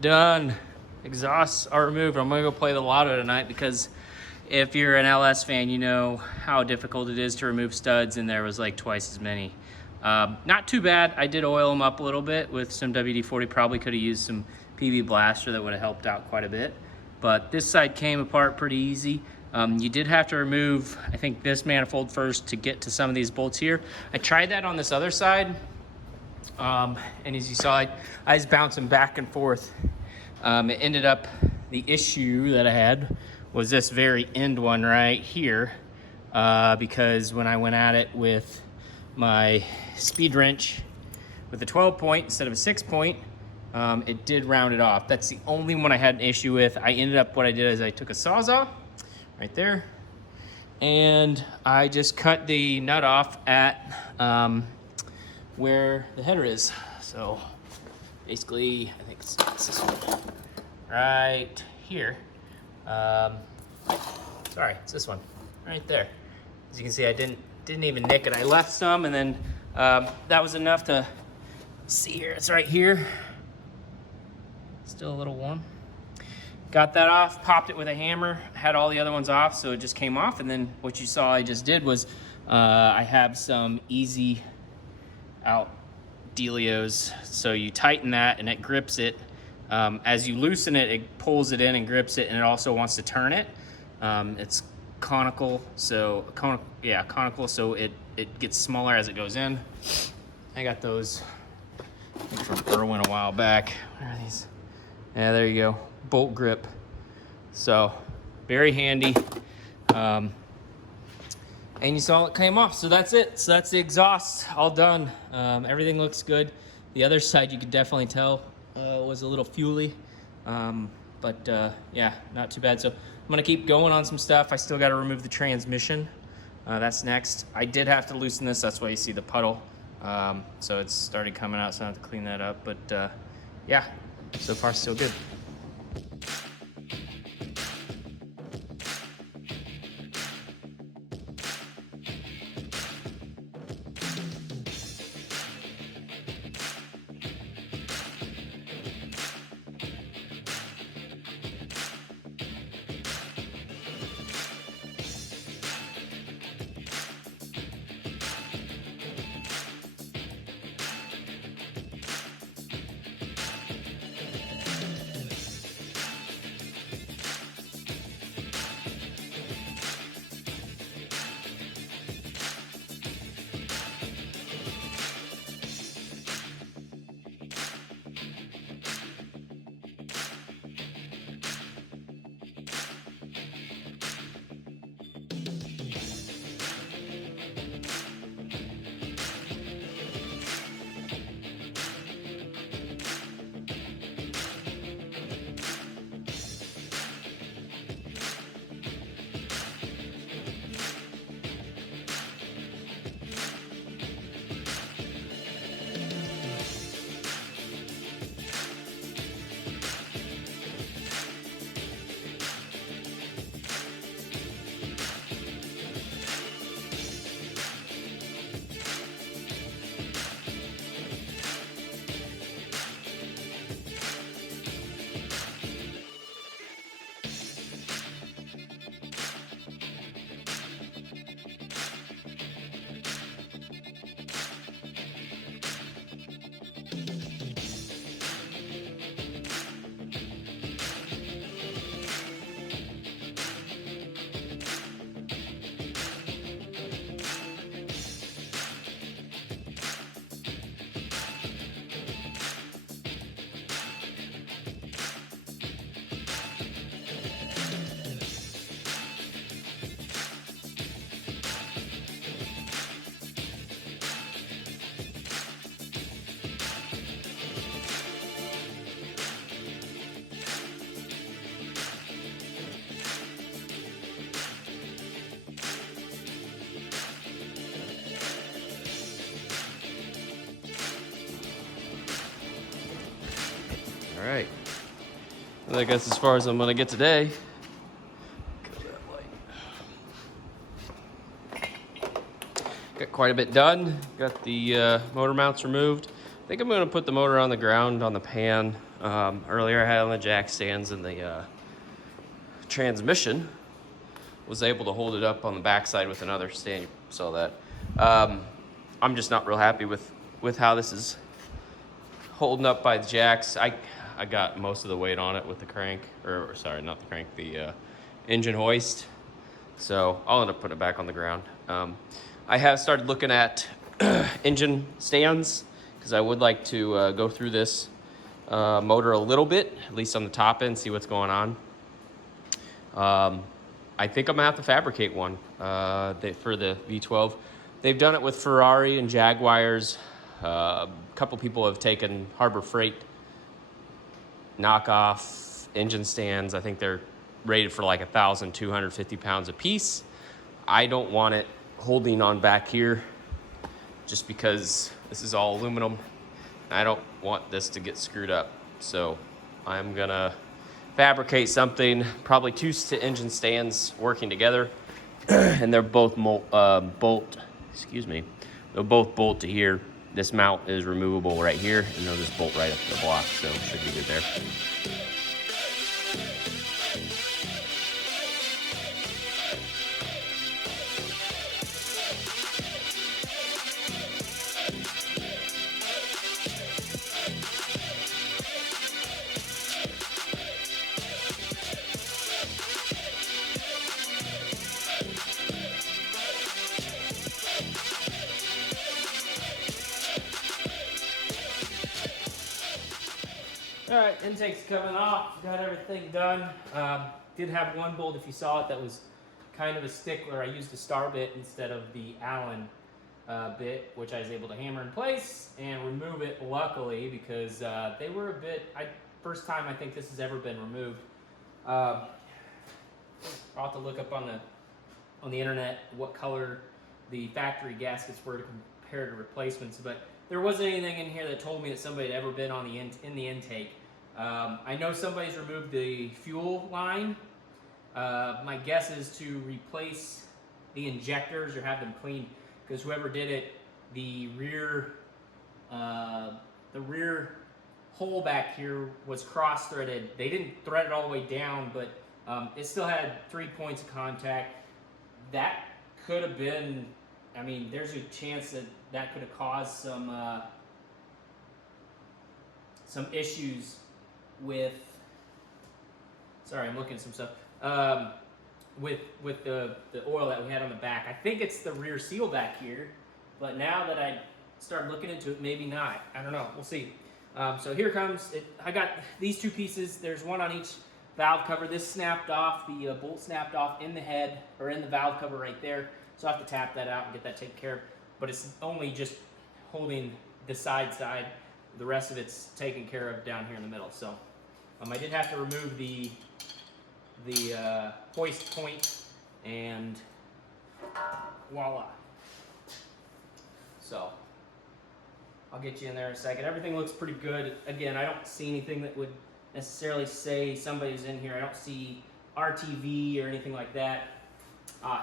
Done. Exhausts are removed. I'm gonna go play the lotto tonight because if you're an LS fan, you know how difficult it is to remove studs, and there was like twice as many. Not too bad. I did oil them up a little bit with some WD-40. Probably could have used some PB Blaster. That would have helped out quite a bit. But this side came apart pretty easy. You did have to remove, I think, this manifold first to get to some of these bolts here. I tried that on this other side. And as you saw, I was bouncing back and forth. It ended up, the issue that I had was this very end one right here, because when I went at it with my speed wrench with a 12 point instead of a 6 point, it did round it off. That's the only one I had an issue with. I ended up, what I did is I took a Sawzall right there, and I just cut the nut off at where the header is. So basically, I think it's this one right here. Sorry, it's this one right there. As you can see, I didn't even nick it. I left some, and then that was enough to see here. It's right here. Still a little warm. Got that off, popped it with a hammer, had all the other ones off, so it just came off. And then what you saw I just did was I have some easy out dealios, so you tighten that and it grips it. As you loosen it, it pulls it in and grips it, and it also wants to turn it. It's conical, so conical, so it gets smaller as it goes in. I got those from Irwin a while back. Where are these? Yeah, there you go. Bolt grip. So very handy. And you saw it came off, so that's it. So that's the exhaust, all done. Everything looks good. The other side, you could definitely tell was a little fuely, but yeah, not too bad. So I'm gonna keep going on some stuff. I still got to remove the transmission. That's next. I did have to loosen this. That's why you see the puddle. So it's started coming out, so I have to clean that up. But yeah, so far still good. All right, I guess as far as I'm gonna get today. Got quite a bit done. Got the motor mounts removed. think I'm gonna put the motor on the ground on the pan. Earlier I had it on the jack stands, and the transmission was able to hold it up on the backside with another stand. You saw that. I'm just not real happy with how this is holding up by the jacks. I got most of the weight on it with the crank, or sorry, not the crank, the engine hoist. So I'll end up putting it back on the ground. I have started looking at engine stands, because I would like to go through this motor a little bit, at least on the top end, see what's going on. I think I'm gonna have to fabricate one for the V12. They've done it with Ferrari and Jaguars. A couple people have taken Harbor Freight knockoff engine stands. I think they're rated for like 1,250 pounds a piece. I don't want it holding on back here just because this is all aluminum. I don't want this to get screwed up. So I'm gonna fabricate something, probably two engine stands working together, and they're both they'll both bolt to here. This mount is removable right here, and they'll just bolt right up to the block, so should be good there. All right, intake's coming off, got everything done. Did have one bolt, if you saw it, that was kind of a stickler. I used a star bit instead of the Allen bit, which I was able to hammer in place and remove it, luckily, because they were a bit, first time I think this has ever been removed. I'll have to look up on the internet what color the factory gaskets were to compare to replacements, but there wasn't anything in here that told me that somebody had ever been on in the intake. I know somebody's removed the fuel line. My guess is to replace the injectors or have them cleaned, because whoever did it, the rear hole back here was cross-threaded. They didn't thread it all the way down, but it still had 3 points of contact. That could have been, I mean, there's a chance that could have caused some issues with, sorry, I'm looking at some stuff, with the oil that we had on the back. I think it's the rear seal back here, but now that I started looking into it, maybe not. I don't know, we'll see. So here comes it. I got these two pieces. There's one on each valve cover. This snapped off, the bolt snapped off in the head, or in the valve cover right there. So I have to tap that out and get that taken care of. But it's only just holding the side. The rest of it's taken care of down here in the middle. So I did have to remove the hoist point, and voila. So I'll get you in there in a second. Everything looks pretty good. Again, I don't see anything that would necessarily say somebody's in here. I don't see RTV or anything like that.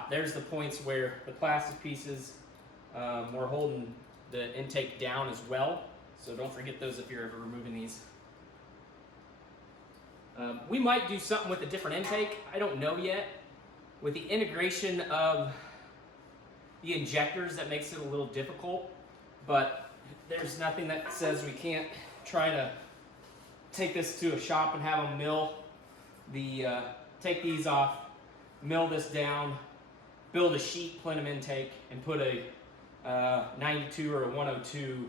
There's the points where the plastic pieces were holding the intake down as well. So don't forget those if you're ever removing these. We might do something with a different intake. I don't know yet. With the integration of the injectors, that makes it a little difficult, but there's nothing that says we can't try to take this to a shop and have them mill take these off, mill this down, build a sheet plenum intake, and put a 92 or a 102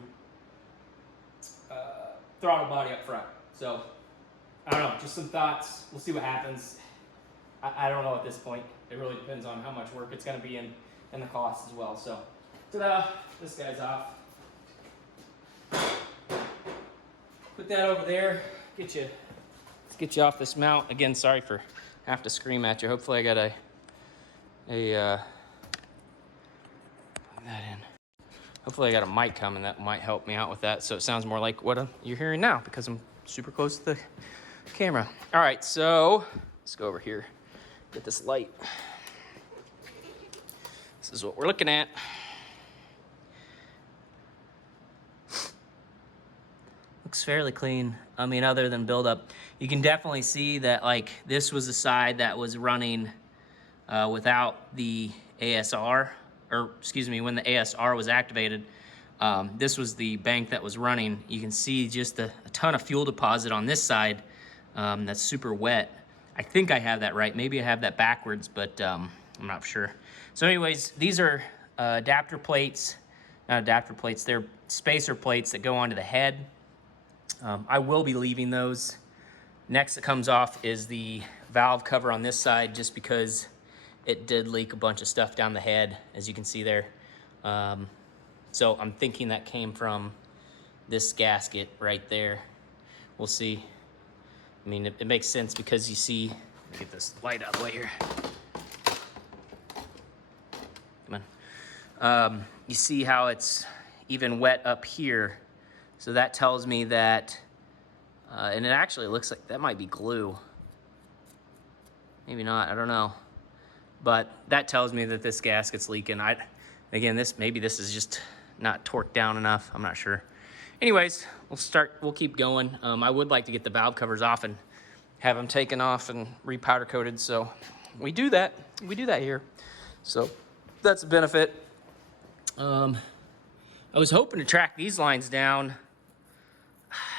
throttle body up front. So I don't know, just some thoughts. We'll see what happens. I don't know at this point. It really depends on how much work it's going to be and the cost as well. So ta-da, this guy's off. Put that over there. Let's get you off this mount. Again, sorry for having to scream at you. Hopefully I got put that in. Hopefully I got a mic coming that might help me out with that, so it sounds more like what you're hearing now, because I'm super close to the camera. All right, so let's go over here, get this light. This is what we're looking at. looks fairly clean. I mean, other than buildup. You can definitely see that, like, this was the side that was running without the ASR, or excuse me, when the ASR was activated. This was the bank that was running. You can see just a ton of fuel deposit on this side that's super wet. I think I have that right. Maybe I have that backwards, but I'm not sure. So anyways, these are adapter plates. Not adapter plates, they're spacer plates that go onto the head. I will be leaving those. Next that comes off is the valve cover on this side, just because it did leak a bunch of stuff down the head, as you can see there. So I'm thinking that came from this gasket right there. We'll see. I mean, it makes sense because you see, let me get this light out of the way here. Come on. You see how it's even wet up here. So that tells me that, and it actually looks like that might be glue. Maybe not, I don't know. But that tells me that this gasket's leaking. Again, maybe this is just not torqued down enough, I'm not sure. Anyways, we'll keep going. I would like to get the valve covers off and have them taken off and re-powder coated, so we do that here. So that's a benefit. I was hoping to track these lines down.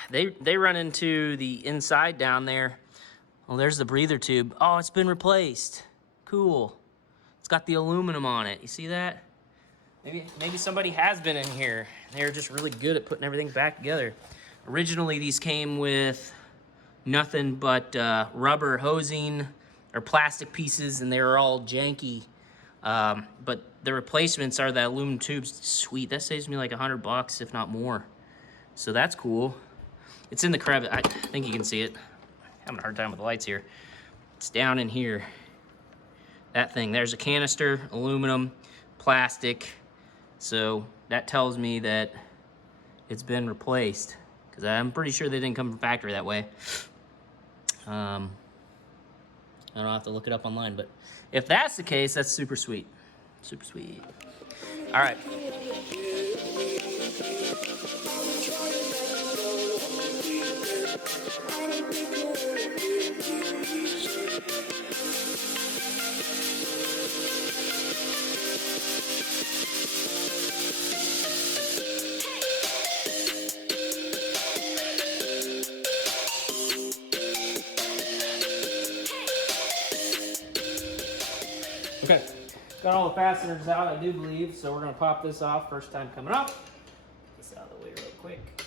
They run into the inside down there. Well, there's the breather tube. Oh, it's been replaced. Cool. It's got the aluminum on it. You see that? Maybe somebody has been in here. They're just really good at putting everything back together. Originally, these came with nothing but rubber hosing or plastic pieces, and they were all janky. But the replacements are the aluminum tubes. Sweet, that saves me like $100, if not more. So that's cool. It's in the crevice. I think you can see it. Having a hard time with the lights here. It's down in here. That thing, there's a canister, aluminum, plastic. So that tells me that it's been replaced, because I'm pretty sure they didn't come from factory that way. I don't have to look it up online, but if that's the case, that's super sweet. Super sweet. All right. Okay, got all the fasteners out, I do believe, so we're gonna pop this off. First time coming up. Get this out of the way real quick.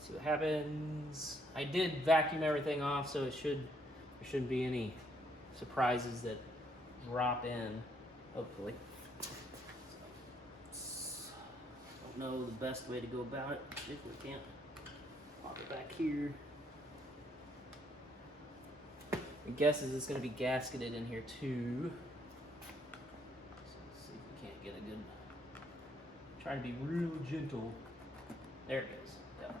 See what happens. I did vacuum everything off, so there shouldn't be any surprises that drop in, hopefully. Don't know the best way to go about it. See if we can't pop it back here. My guess is it's going to be gasketed in here too. So let's see if we can't get a good. Trying to be real gentle. There it goes. Yeah.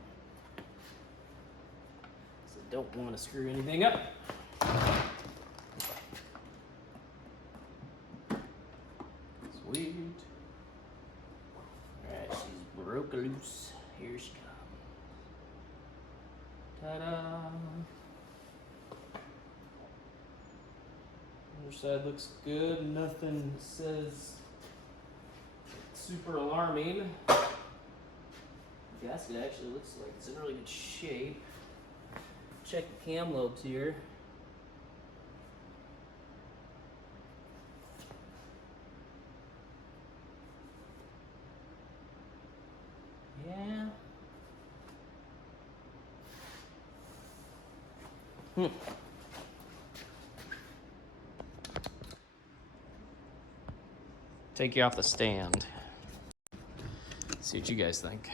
So don't want to screw anything up. Sweet. Alright, she's broke loose. Here she comes. Ta-da! Other side looks good. Nothing says super alarming. The gasket actually looks like it's in really good shape. Check the cam lobes here. Yeah. Take you off the stand. See what you guys think.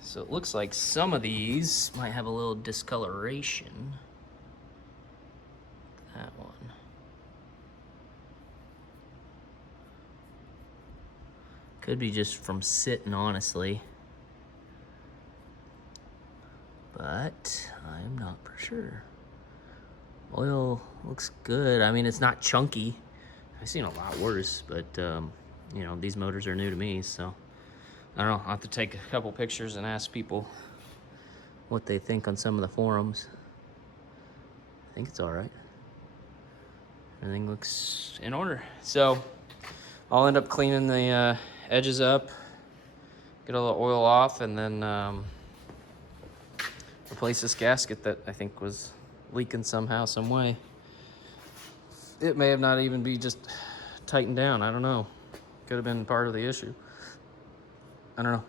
So it looks like some of these might have a little discoloration. That one. Could be just from sitting, honestly. But I'm not for sure. Oil looks good. I mean, it's not chunky. I've seen a lot worse, but you know, these motors are new to me, so I don't know, I'll have to take a couple pictures and ask people what they think on some of the forums. I think it's all right. Everything looks in order. So I'll end up cleaning the edges up, get all the oil off, and then replace this gasket that I think was leaking somehow, some way. It may have not even be just tightened down. I don't know. Could have been part of the issue. I don't know.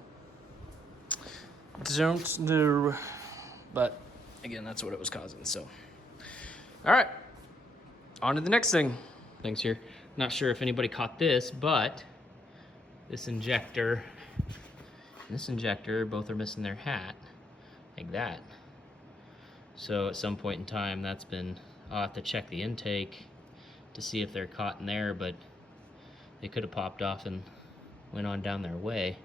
Don't know. But again, that's what it was causing. So, all right. On to the next thing. Things here. Not sure if anybody caught this, but this injector and this injector both are missing their hat, like that. So at some point in time, that's been. I'll have to check the intake to see if they're caught in there, but they could have popped off and went on down their way.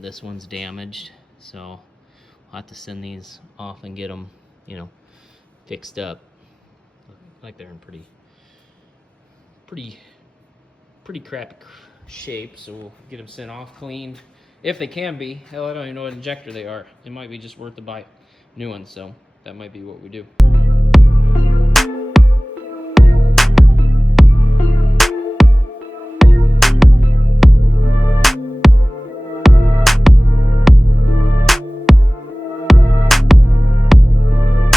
This one's damaged, so I'll have to send these off and get them, you know, fixed up. Look like they're in pretty crappy shape, so we'll get them sent off, cleaned, if they can be. Hell, I don't even know what injector they are. It might be just worth to buy new ones, so that might be what we do.